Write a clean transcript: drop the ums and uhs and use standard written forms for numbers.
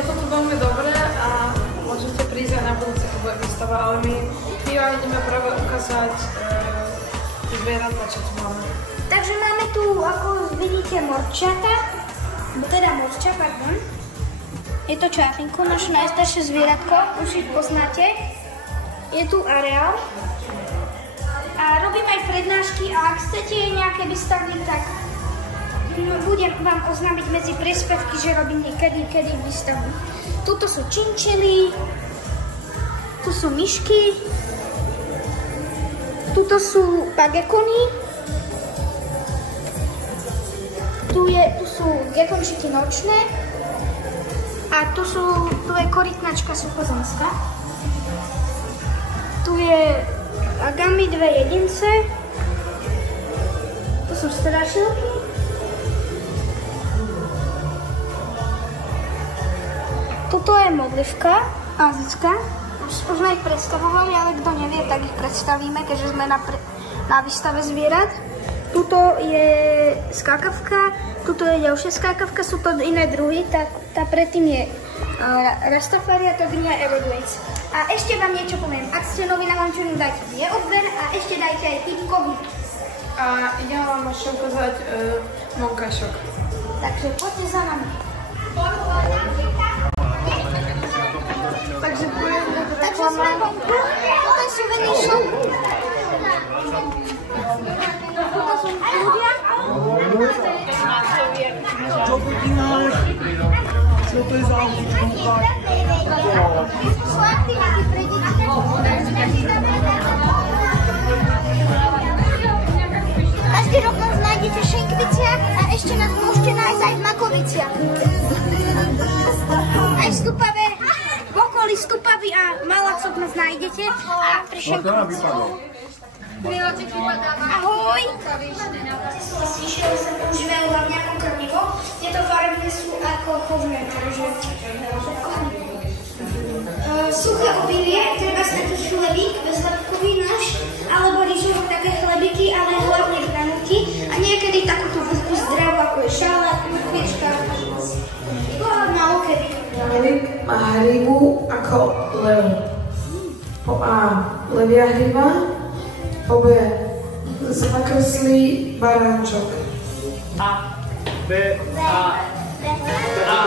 je to tu veľmi dobré a môžete prísť aj na budúce, to bude výstava, ale my vám ideme práve ukázať zvieratá, čo tu máme. Takže máme tu, ako vidíte, morčata, pardon. Je to čápinko, naše najstaršie zvieratko, už ich poznáte. Je tu areál. A robím aj prednášky a ak chcete nejaké výstavy, tak budem vám oznámiť medzi príspevky, že robím niekedy výstavu. Tuto sú činčely, tu sú myšky, tuto sú pagekony, tu sú gekončiky nočné a tu je korytnačka suchozemská. Tu je agami, dve jedince, tu sú strašilky. Tuto je modlivka azická. Už sme ich predstavovali, ale kto nevie, tak ich predstavíme, keďže sme na výstave zvierat. Tuto je skákavka, tuto je ďalšia skákavka, sú to iné druhy, tá predtým je Rastafari a to je Everglades. A ešte vám niečo poviem, ak ste noví na Lančúnu, dajte mi odber a ešte dajte aj tipkový. A idem vám ešte ukázať monkašok. Takže poďte za nami. Takže budem Takže sme vonku, toto je souvenir shop. Toto sú ľudia. Co to děláš? Co to je za auto? Sú aktivity pre deti. Každý rok nás nájdete v Šenkviciach a ešte nás môžete nájsť aj v Makoviciach. Aj Stupavé, v okolí Stupavy a Malacok nás nájdete a pri Šenkoviciach. Ahoj! Slyšeli sa používajú hlavne ako krmivo. Tieto farby sú ako chovné, takže suché obilie, treba taký chlebík, bezlepkový náš, alebo rýžovo také chlebiky, ale hlavne hranúky a niekedy takúto zdravú, ako je šálek, mrkvička. Málo kedy. Ryb má hrybu ako lev. Po A levia hryba, po B sa nakreslí baránčok. A, B, A, A.